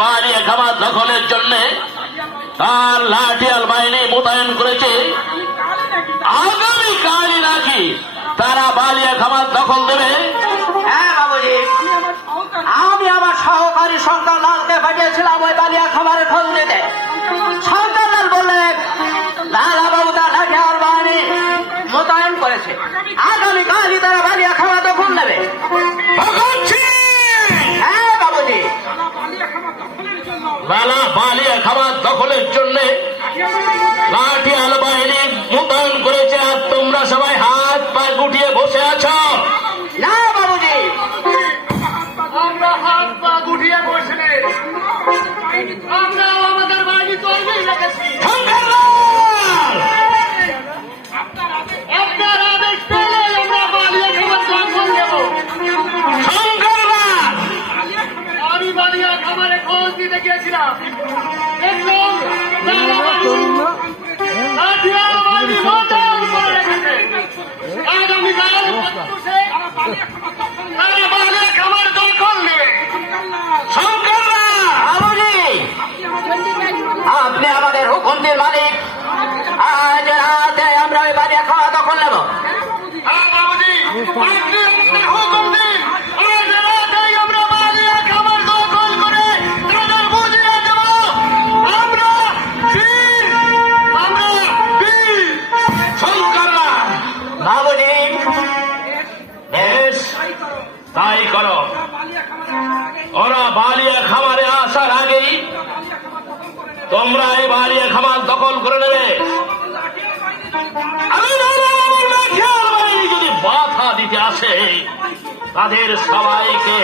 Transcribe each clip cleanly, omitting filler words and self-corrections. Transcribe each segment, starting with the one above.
বালিয়া খামার দখলের জন্য তার লাঠিয়াল বাহিনী মোতায়েন করেছে। আগামীকালই নাকি তারা বালিয়া খামার দখল দেবে। হ্যাঁ বাবুজি, আমি আমার সহকারী শঙ্কর লালকে পাঠিয়েছিলাম ওই বালিয়া খামারের খোঁজ নিতে। শঙ্কর লাল বললেন লালা বাবু তার লাঠিয়াল বাহিনী মোতায়েন করেছে, আগামীকালই তারা বালিয়া খামার দখল নেবে। হ্যাঁ বাবুজি, লালা বালিয়া খামার দখলের জন্য লাঠিয়াল বাহিনী মোতায়েন করেছে, আর তোমরা সবাই হাত পা গুটিয়ে বসে আছো। না বাবুজি, আমরা হাত পা গুটিয়ে বসে নেই, আমরা আমাদের বাড়ি তৈরি রেখেছি। আপনার আদেশ পেলে আমরা বালিয়া খামার দখল দেব। আমি বালিয়া খামারে খোঁজ দিতে গিয়েছিলাম, দেখলাম লাঠিয়াল বাহিনী মোতায়েন করে রেখেছে। আগামীকাল তারা বালিয়া খামার দখল নেবে। বাবুজি, আপনি আমাদের হুকুম দিন মালিক, আজ রাতে আমরা ওই বালিয়া খামার দখল নেব। হ্যাঁ বাবুজি, আপনি আমাদের হুকুম দিন, আজ রাতেই আমরা বালিয়া খামার দখল করে তাদের বুঝিয়ে দেব আমরা বীর, আমরা বীর। শঙ্কররা বাবুজি, বেশ, তাই করো। ওরা বালিয়া খামারে আসার আগেই তোমরা এই বালিয়া খামার দখল করে নেবে। যদি বাধা দিতে আসে তাদের সবাইকে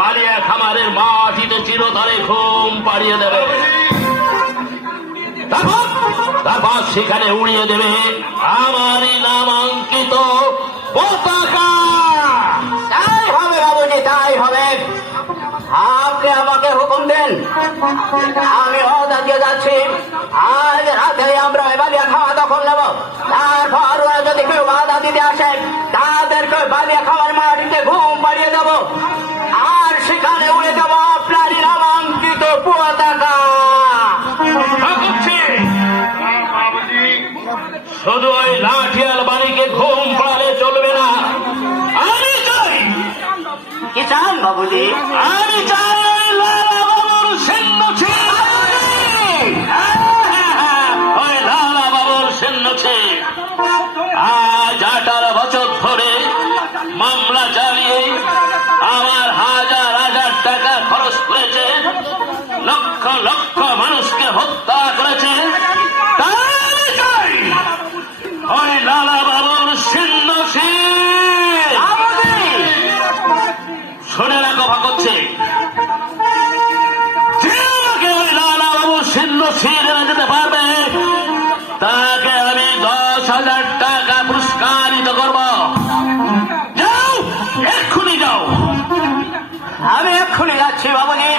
বালিয়া খামারের মাটিতে চিরতরে ঘুম পাড়িয়ে দেবে। তারপর সেখানে উড়িয়ে দেবে আমারই নামাঙ্কিত পতাকা। তাই হবে বাবুজি, তাই হবে। আপনি আমাকে হুকুম দেন, আমি ওদেরকে যাচ্ছি, আজ রাতে আমরা ওই বালিয়া খাওয়া দখল নেব। তারপর ওরা যদি কেউ বাধা দিতে আসে তাদেরকে বালিয়া খাওয়ার মাটিতে ঘুম পাড়িয়ে দেব, আর সেখানে উড়ে দেবো আপনারই নামাঙ্কিত পতাকা। বাবুজি, শুধু ওই লাঠিয়াল বাড়িকে ঘুম পাড়ালে চলবে না। আমি চাই, কি চান বাবুজি? আমি চাই লালা বাবুর সৈন্য ছিল। ওই লালা বাবুর সৈন্য ছিল আজ 18 বছর ধরে মামলা চালিয়ে আমার হাজার হাজার টাকা খরচ করেছে, লক্ষ লক্ষ মানুষকে হত্যা করেছে। তাই চাই ওই লালা বাবুর সৈন্য ছিল। শুনে রাখো ভাগচ্ছে, যে আমাকে ওই লালা বাবুর সৈন্য ছিল যেতে পারবে তাকে আমি 10,000 টাকা পুরস্কারিত করব। যাও, এক্ষুনি যাও। আমি এক্ষুনি যাচ্ছি বাবুজি।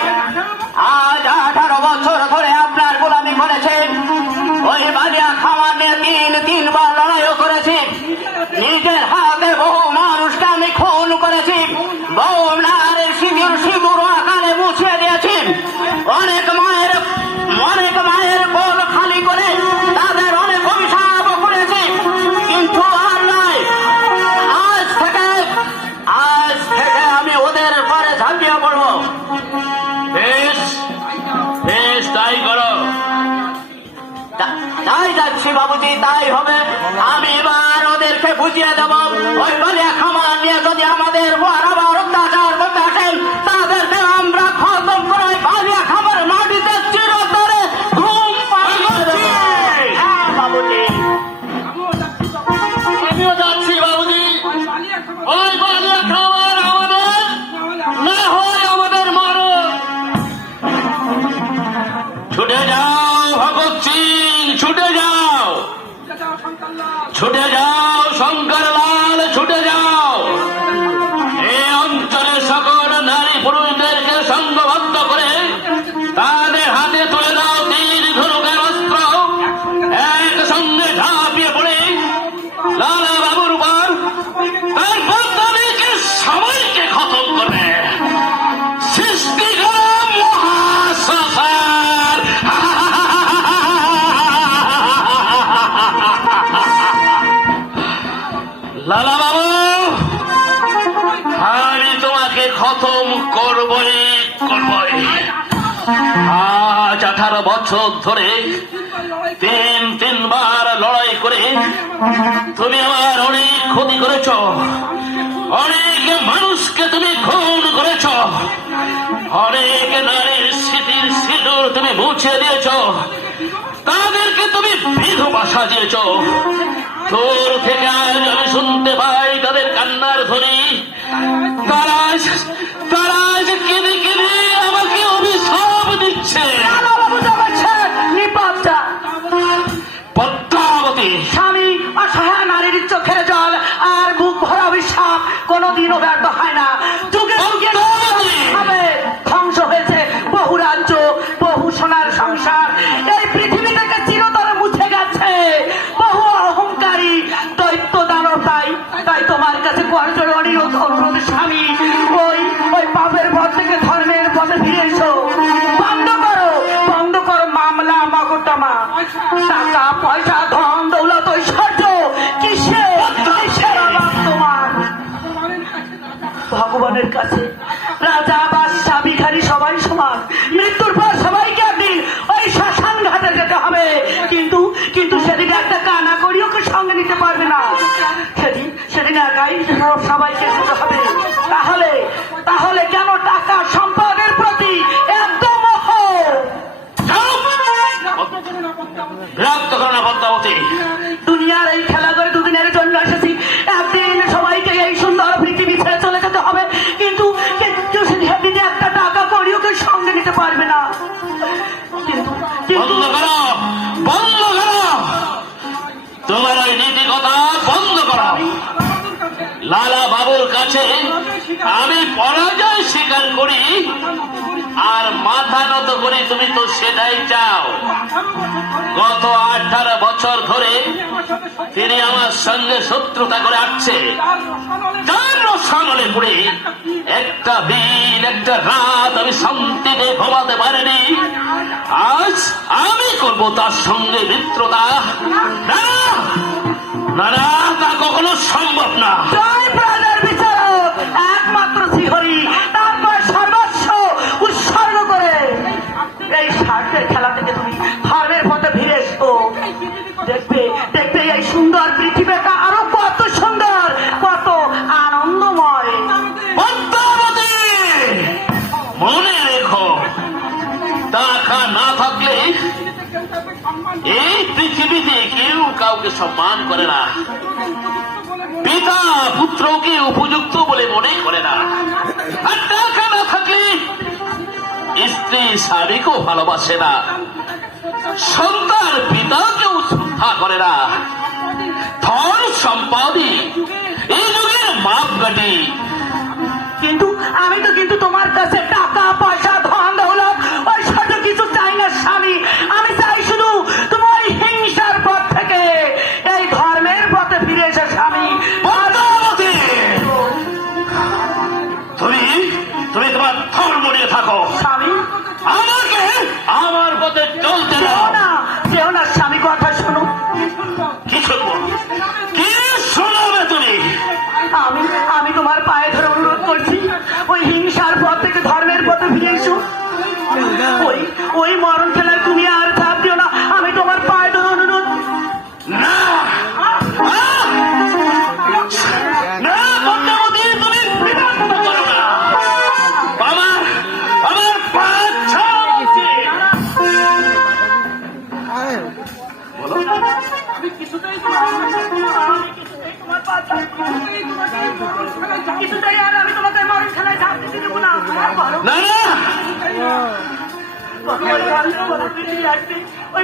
আজ 18 বছর ধরে আপনার গোলামি করেছে, ওই বালিয়া খামার নিয়ে তিনবার লড়াইও করেছি, নিজের হাতে বহু মানুষকে আমি খুন করেছি, বহু নারীর সিঁদুর আকারে মুছিয়ে দিয়েছি, অনেক মায়ের কোল খালি করে তাদের অনেক অভিশাপ করেছি। কিন্তু আর নয়, আজ থেকে আমি ওদের পরে ঝাঁপিয়ে পড়বো। বেশ বেশ, তাই করো। তাই যাচ্ছি বাবুজি, তাই হবে। আমি এবার ওদেরকে বুঝিয়ে দেবো ওই বালিয়া খামার নিয়ে যদি আমাদের আবার অত্যাচার করতে আসেন তাদেরকে আমরা খতম করে ওই বালিয়া খামার মাটিতে চিরতরে ঘুম পাড়িয়ে দেব। হ্যাঁ বাবুজি, আমিও যাচ্ছি বাবুজি। ওই বালিয়া খামার আমাদের, না হয় আমাদের মরণ। ছুটে যাও ভগৎ সিং, ছুটে যাও, ছুটে যাও শঙ্কর লাল, ছুটে যাও। এই অঞ্চলের সকল নারী পুরুষদেরকে সংঘবদ্ধ করে তাদের হাতে তুলে দাও তীর ধনুকের অস্ত্র। একসঙ্গে ঝাঁপিয়ে পড়ে লালা বাবুর উপর, তারপর তাদেরকে সবাইকে খতম করে সৃষ্টি করা মহাস লালা বাবু, আমি তোমাকে খতম করবই করবই। আজ 18 বছর ধরে তিনবার লড়াই করে তুমি আমার অনেক ক্ষতি করেছ, অনেক মানুষকে তুমি খুন করেছ, অনেক নারীর স্মৃতির সিঁদুর তুমি মুছে দিয়েছ, তাদেরকে তুমি বিধবা সাজিয়েছ। তোর থেকে আজ আমি শুনতে পাই তাদের কান্নার ধ্বনি। তারা আজ কেঁদে কেঁদে আমাকে অভিশাপ দিচ্ছে। পদ্মাবতী, স্বামী অসহায় নারীর চোখের জল আর বুক ভরা অভিশাপ কোনোদিনও ব্যর্থ হয় না। যুগে যুগে ভাবে ধ্বংস হয়েছে বহু রাজ্য, বহু সোনার সংসার। এই পৃথিবী থেকে চিরতরে মুছে গেছে বহু অহংকারী দৈত্য দানব। তাই তোমার কাছে করজোড়ে অনুরোধ স্বামী, ওই পাপের পথ থেকে ধর্মের পথে ফিরে এসো। বন্ধ করো মামলা মকদ্দমা, টাকা পয়সা ধন দৌলত ঐশ্বর্য কিসের অভাব তোমার? ভগবানের কাছে রাজা বাদশা ভিখারি সবাই সমান। মৃত্যুর পর সবাইকে একদিন ওই শ্মশান ঘাটে যেতে হবে। কিন্তু সেদিন একটা কানা করিও কেউ সঙ্গে নিতে পারবে না। সেদিন একাই সবাইকে যেতে হবে। তাহলে কেন টাকা সম্পদের প্রতি একদম বিরক্ত করো না পদ্মাবতী। দুনিয়ার এই খেলা করে দুদিনের জন্য এসেছি। একদিন সবাইকে এই সুন্দর পৃথিবী ছেড়ে চলে যেতে হবে। কিন্তু সেদিন একটা টাকা করিও কেউ সঙ্গে নিতে পারবে না। বন্ধ করো, বন্ধ করো, তোমার ওই নীতি কথা বন্ধ করো। লালা বাবুর কাছে আমি পরাজয় স্বীকার করি আর মাথা নত করি, তুমি তো সেটাই চাও। গত 18 বছর ধরে তিনি আমার সঙ্গে শত্রুতা করে আসছে। যার রসানলে পড়ে একটা দিন একটা রাত আমি শান্তিতে ঘুমাতে পারিনি। আজ আমি করব তার সঙ্গে মিত্রতা। না না, তা কখনো সম্ভব না। বিচারক একমাত্র শ্রীহরি তারপর সর্বস্ব উৎসর্গ করে এই স্বার্থের খেলা থেকে তুমি ধর্মের পথে ফিরে এসো। দেখবে এই সুন্দর পৃথিবীটা আরো কত সুন্দর, কত আনন্দময়। পদ্মাবতী, মনে রেখো, টাকা না থাকলে এই পৃথিবীতে কেউ কাউকে সম্মান করে না, পিতা পুত্রকে উপযুক্ত বলে মনে করে না। আর টাকা না থাকলে স্ত্রী স্বামীকেও ভালোবাসে না, সন্তান পিতাকেও শ্রদ্ধা করে না। ধন সম্পদই এই যুগের মাপকাঠি। কিন্তু তোমার কাছে টাকা পয়সা ধন দৌলত ঐশ্বর্য কিছু চাই না স্বামী। আমি চাই শুধু তুমি ওই হিংসার পথ থেকে এই ধর্মের পথে ফিরে এসে স্বামী। তুমি তোমার ধর্ম নিয়ে থাকো স্বামী, আমাকে আমার পথে চলতে দাও। কেউ না স্বামী, কথা শোনো। কি শুনবো? কি শোনাবে তুমি? আমি তোমার পায়ে ধরে অনুরোধ করছি, ওই হিংসার পথ থেকে ধর্মের পথে ফিরে এসো। ওই মরণ খেলায় তুমি আর চাপ দিও না। আমি তোমার পায়ে ধরে অনুরোধ। না না, পদ্মাবতী, তুমি বিরক্ত করো না। আমার পা ছাড়ো বলছি। বলো। কিছুতেই আর আমি তোমাকে মরণ খেলায় চাপ দিতে দেবো না। না না, কথা বলে আসবে। ওই